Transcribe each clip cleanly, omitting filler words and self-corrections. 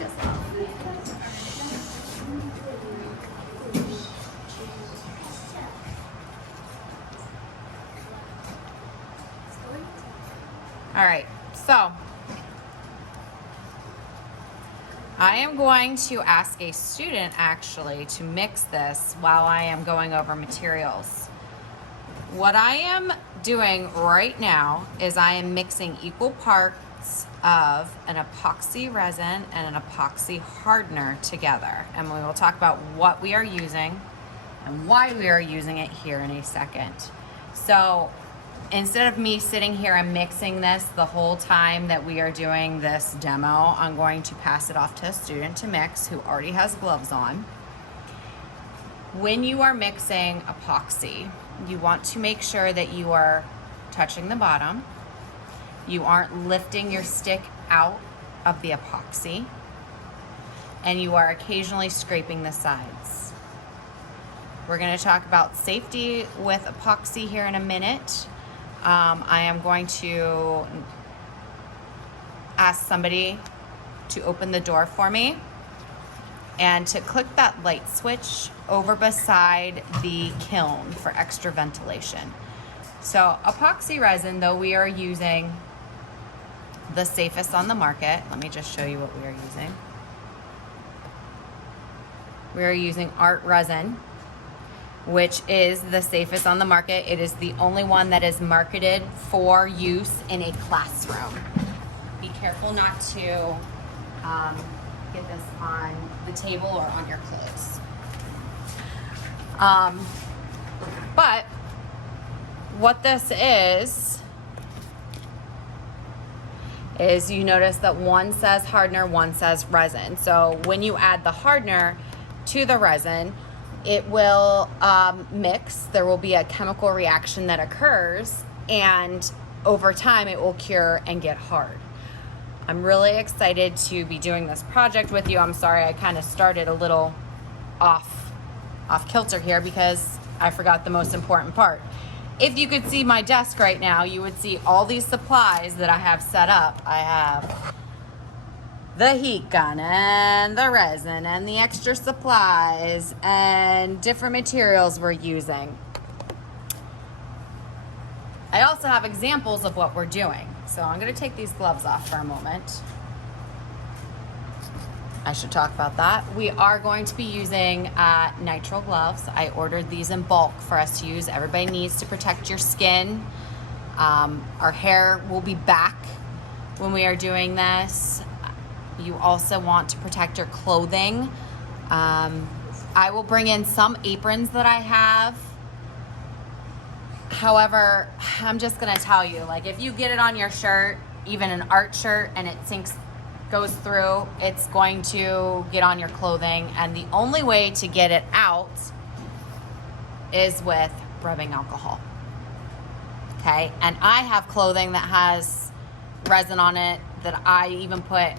practice love. All right, so I am going to ask a student actually to mix this while I am going over materials. What I am doing right now is I am mixing equal parts of an epoxy resin and an epoxy hardener together. And we will talk about what we are using and why we are using it here in a second. So instead of me sitting here and mixing this the whole time that we are doing this demo, I'm going to pass it off to a student to mix who already has gloves on. When you are mixing epoxy, you want to make sure that you are touching the bottom. You aren't lifting your stick out of the epoxy, and you are occasionally scraping the sides. We're going to talk about safety with epoxy here in a minute. I am going to ask somebody to open the door for me and to click that light switch over beside the kiln for extra ventilation. So epoxy resin, though we are using the safest on the market, let me just show you what we are using. We are using art resin, which is the safest on the market. It is the only one that is marketed for use in a classroom. Be careful not to get this on the table or on your clothes. But what this is you notice that one says hardener, one says resin. So when you add the hardener to the resin, it will mix. There will be a chemical reaction that occurs, and over time it will cure and get hard. I'm really excited to be doing this project with you. I'm sorry I kind of started a little off kilter here because I forgot the most important part. If you could see my desk right now, you would see all these supplies that I have set up. I have the heat gun and the resin and the extra supplies and different materials we're using. I also have examples of what we're doing. So I'm going to take these gloves off for a moment. I should talk about that. We are going to be using nitrile gloves. I ordered these in bulk for us to use. Everybody needs to protect your skin. Our hair will be back when we are doing this. You also want to protect your clothing. I will bring in some aprons that I have. However, I'm just gonna tell you, like, if you get it on your shirt, even an art shirt, and it goes through, it's going to get on your clothing, and the only way to get it out is with rubbing alcohol. Okay, and I have clothing that has resin on it that I even put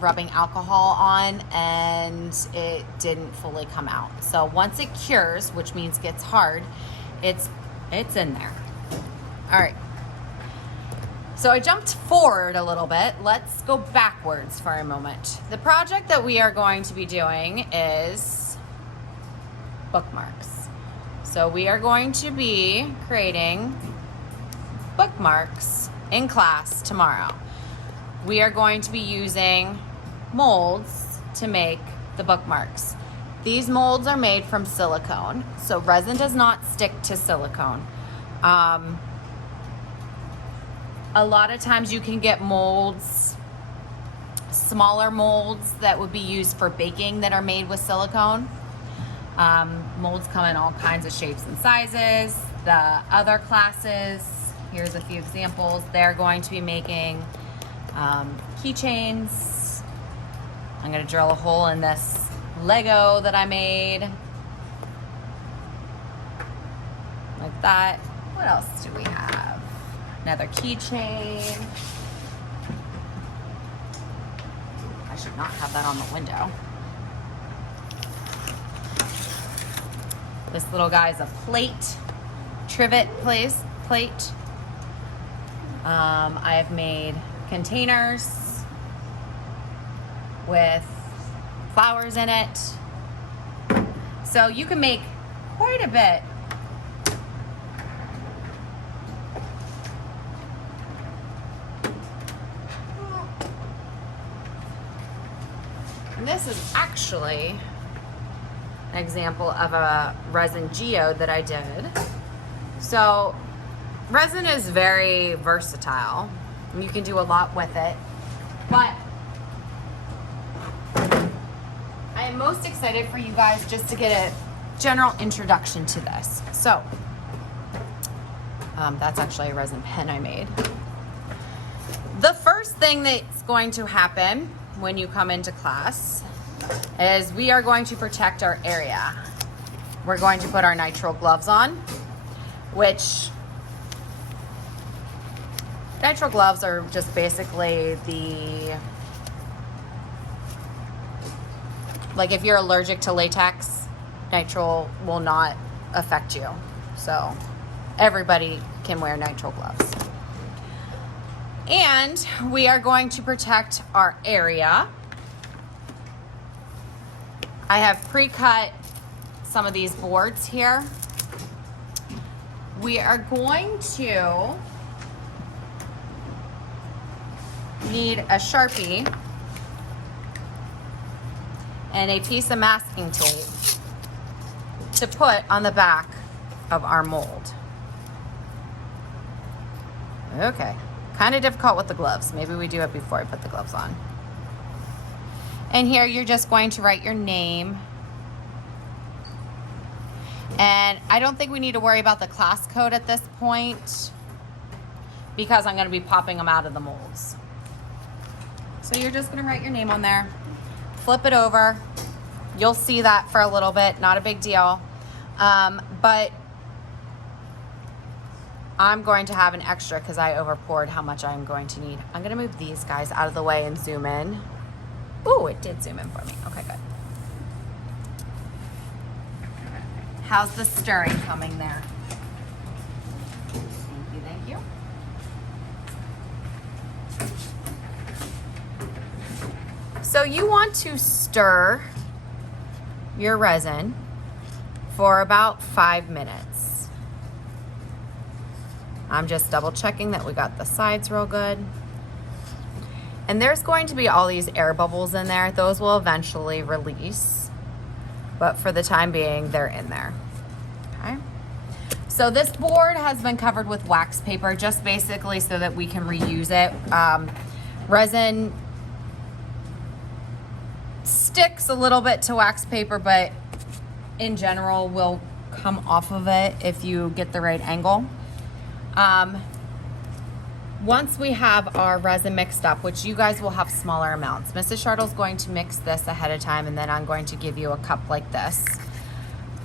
rubbing alcohol on, and it didn't fully come out. So once it cures, which means gets hard, it's in there. All right. So I jumped forward a little bit. Let's go backwards for a moment. The project that we are going to be doing is bookmarks. So we are going to be creating bookmarks in class tomorrow. We are going to be using molds to make the bookmarks. These molds are made from silicone, so resin does not stick to silicone. A lot of times you can get molds, smaller molds that would be used for baking that are made with silicone. Molds come in all kinds of shapes and sizes. The other classes, here's a few examples. They're going to be making keychains. I'm gonna drill a hole in this Lego that I made. Like that. What else do we have? Another keychain. I should not have that on the window. This little guy's a plate, trivet plate. I have made containers with flowers in it. So you can make quite a bit. And this is actually an example of a resin geode that I did. So resin is very versatile. You can do a lot with it, but I am most excited for you guys just to get a general introduction to this. So that's actually a resin pen I made. The first thing that's going to happen when you come into class is we are going to protect our area. We're going to put our nitrile gloves on, which nitrile gloves are just basically like if you're allergic to latex, nitrile will not affect you. So everybody can wear nitrile gloves. And we are going to protect our area. I have pre-cut some of these boards here. We are going to need a Sharpie and a piece of masking tape to put on the back of our mold. Okay, kind of difficult with the gloves. Maybe we do it before I put the gloves on. And here you're just going to write your name. And I don't think we need to worry about the class code at this point because I'm gonna be popping them out of the molds. So you're just gonna write your name on there, flip it over. You'll see that for a little bit, not a big deal. But I'm going to have an extra because I over poured how much I'm going to need. I'm gonna move these guys out of the way and zoom in. Ooh, it did zoom in for me. Okay, good. How's the stirring coming there? Thank you, thank you. So you want to stir your resin for about 5 minutes. I'm just double checking that we got the sides real good. And there's going to be all these air bubbles in there. Those will eventually release, but for the time being, they're in there. Okay. So this board has been covered with wax paper, just basically so that we can reuse it. Resin sticks a little bit to wax paper, but in general will come off of it if you get the right angle. Once we have our resin mixed up, which you guys will have smaller amounts, Mrs. Shartle's going to mix this ahead of time, and then I'm going to give you a cup like this.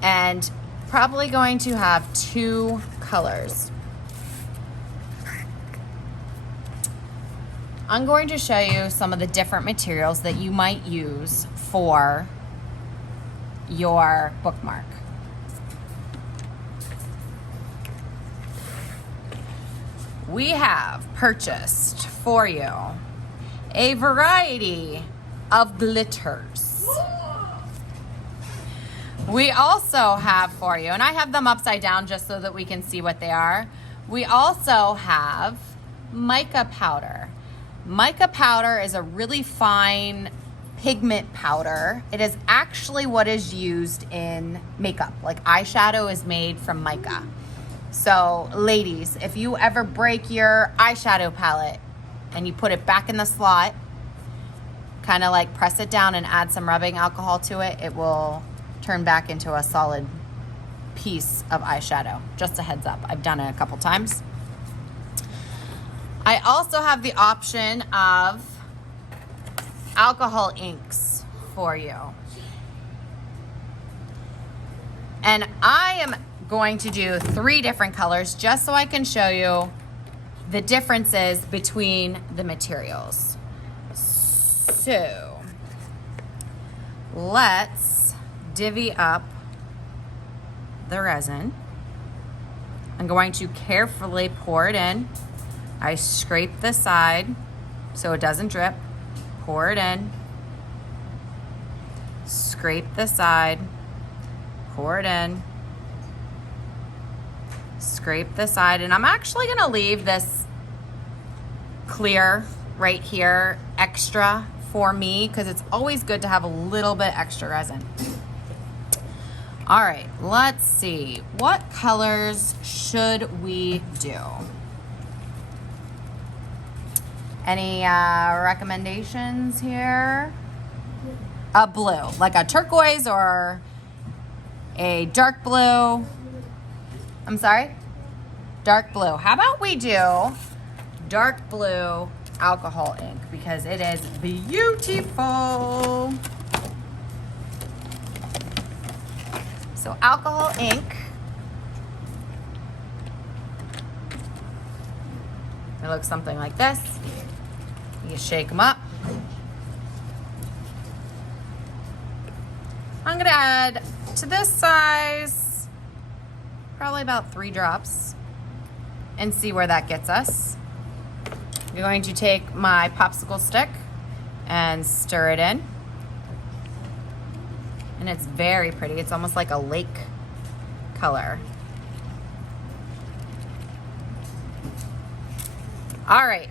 And probably going to have 2 colors. I'm going to show you some of the different materials that you might use for your bookmark. We have purchased for you a variety of glitters. We also have for you, and I have them upside down just so that we can see what they are. We also have mica powder. Mica powder is a really fine pigment powder. It is actually what is used in makeup. Like eyeshadow is made from mica. So ladies, if you ever break your eyeshadow palette and you put it back in the slot, kind of like press it down and add some rubbing alcohol to it, it will turn back into a solid piece of eyeshadow. Just a heads up, I've done it a couple times. I also have the option of alcohol inks for you. And I am going to do 3 different colors just so I can show you the differences between the materials. So let's divvy up the resin. I'm going to carefully pour it in. I scrape the side so it doesn't drip. Pour it in. scrape the side, pour it in, scrape the side, and I'm actually gonna leave this clear right here extra for me because it's always good to have a little bit extra resin. All right, let's see. What colors should we do? Any recommendations here? A blue, like a turquoise or a dark blue. I'm sorry? Dark blue. How about we do dark blue alcohol ink because it is beautiful. So alcohol ink. It looks something like this. You shake them up. I'm gonna add to this size probably about 3 drops and see where that gets us. I'm going to take my popsicle stick and stir it in. And it's very pretty. It's almost like a lake color. All right,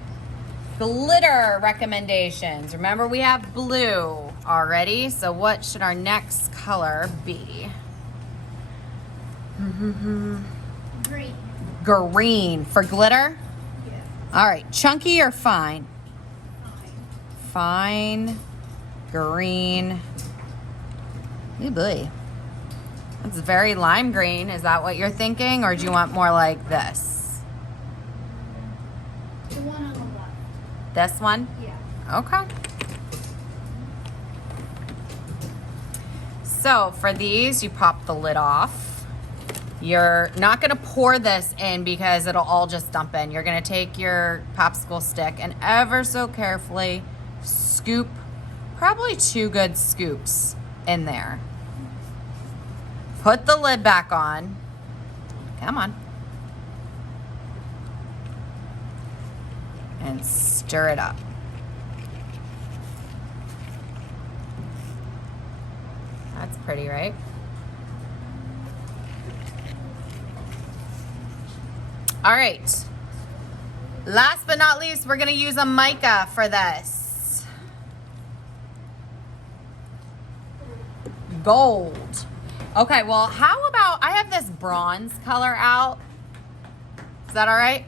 glitter recommendations. Remember, we have blue already, so what should our next color be? Green. Green for glitter? Yeah. All right, chunky or fine? Fine. Fine, green. Oh boy. That's very lime green. Is that what you're thinking? Or do you want more like this? The one on the left. This one? Yeah. Okay. So for these, you pop the lid off. You're not gonna pour this in because it'll all just dump in. You're gonna take your popsicle stick and ever so carefully scoop, probably 2 good scoops in there. Put the lid back on. Come on. And stir it up. That's pretty, right? All right. Last but not least, we're gonna use a mica for this. Gold. Okay, well, how about, I have this bronze color out. Is that all right?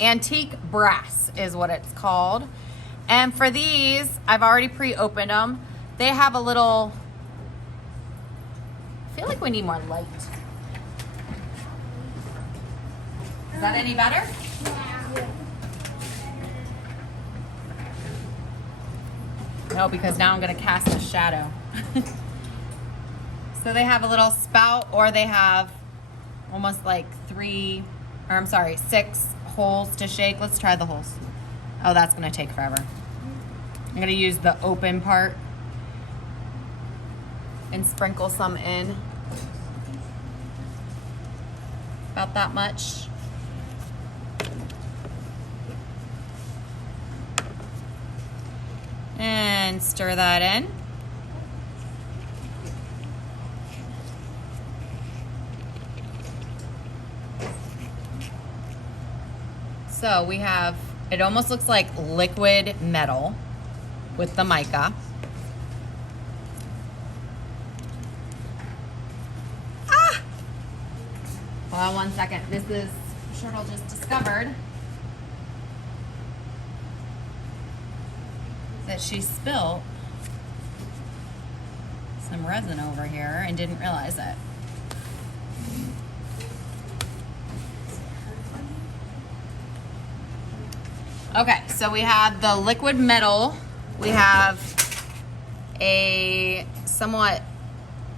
Antique brass is what it's called. And for these, I've already pre-opened them. They have a little, I feel like we need more light. Is that any better? No, because now I'm gonna cast a shadow. So they have a little spout, or they have almost like 6 holes to shake. Let's try the holes. Oh, that's gonna take forever. I'm gonna use the open part and sprinkle some in. About that much. And stir that in. So we have, it almost looks like liquid metal with the mica. Ah! Hold on one second. This is, Shirtle just discovered that she spilled some resin over here and didn't realize it. Okay, so we have the liquid metal. We have a somewhat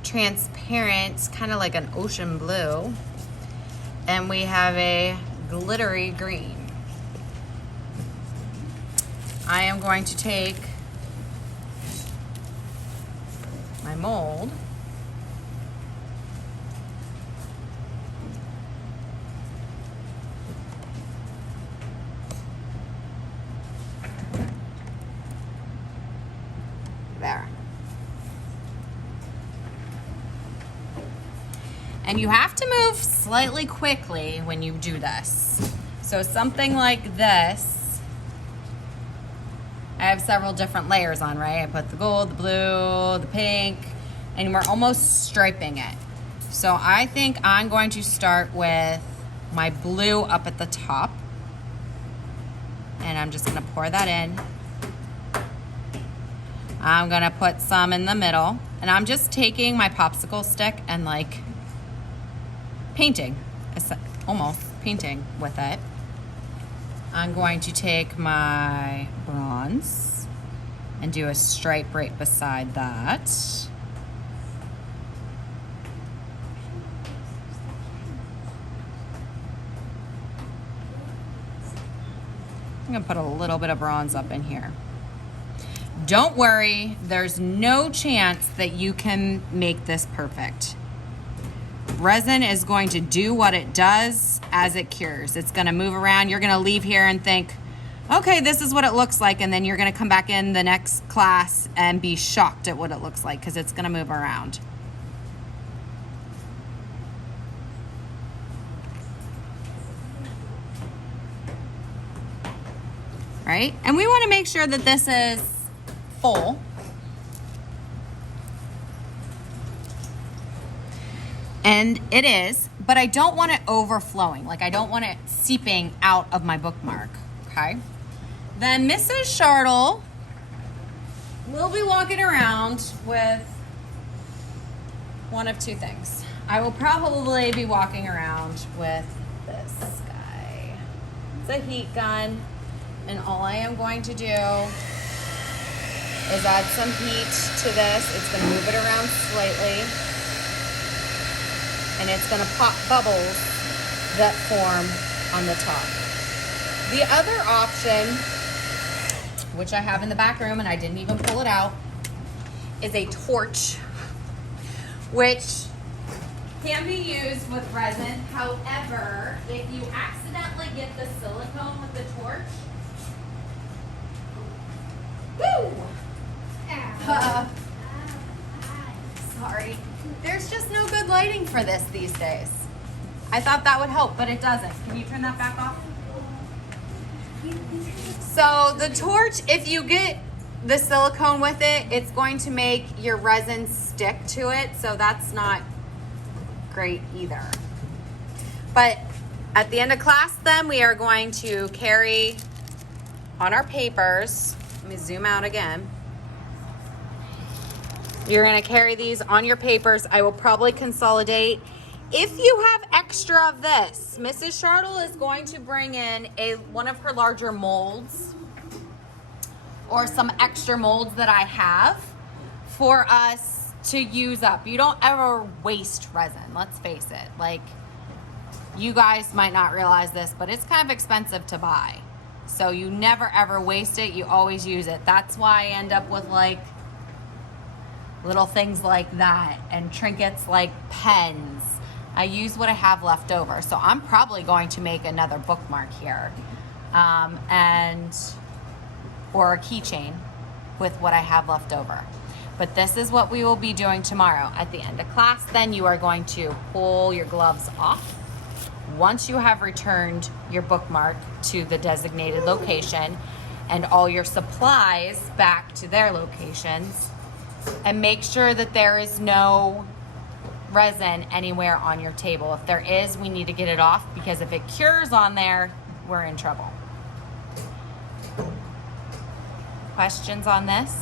transparent, kind of like an ocean blue. And we have a glittery green. I am going to take my mold. There. And you have to move slightly quickly when you do this. So something like this, I have several different layers on, right? I put the gold, the blue, the pink, and we're almost striping it. So I think I'm going to start with my blue up at the top. And I'm just gonna pour that in. I'm gonna put some in the middle. And I'm just taking my popsicle stick and like painting, almost painting with it. I'm going to take my bronze and do a stripe right beside that. I'm gonna put a little bit of bronze up in here. Don't worry, there's no chance that you can make this perfect. Resin is going to do what it does as it cures. It's gonna move around. You're gonna leave here and think, okay, this is what it looks like, and then you're gonna come back in the next class and be shocked at what it looks like because it's gonna move around. Right? And we wanna make sure that this is full. And it is, but I don't want it overflowing. Like I don't want it seeping out of my bookmark, okay? Then Mrs. Shartle will be walking around with one of two things. I will probably be walking around with this guy. It's a heat gun, and all I am going to do is add some heat to this. It's gonna move it around slightly. And it's gonna pop bubbles that form on the top. The other option, which I have in the back room and I didn't even pull it out, is a torch, which can be used with resin. However, if you accidentally get the silicone with the torch, woo! Sorry. There's just no good lighting for this these days. I thought that would help, but it doesn't. Can you turn that back off? So the torch, if you get the silicone with it, it's going to make your resin stick to it. So that's not great either. But at the end of class then, we are going to carry on our papers. Let me zoom out again. You're gonna carry these on your papers. I will probably consolidate. If you have extra of this, Mrs. Shartle is going to bring in one of her larger molds or some extra molds that I have for us to use up. You don't ever waste resin, let's face it. Like, you guys might not realize this, but it's kind of expensive to buy. So you never ever waste it, you always use it. That's why I end up with like little things like that and trinkets like pens. I use what I have left over. So I'm probably going to make another bookmark here or a keychain with what I have left over. But this is what we will be doing tomorrow. At the end of class, then you are going to pull your gloves off. Once you have returned your bookmark to the designated location and all your supplies back to their locations, and make sure that there is no resin anywhere on your table. If there is, we need to get it off because if it cures on there, we're in trouble. Questions on this?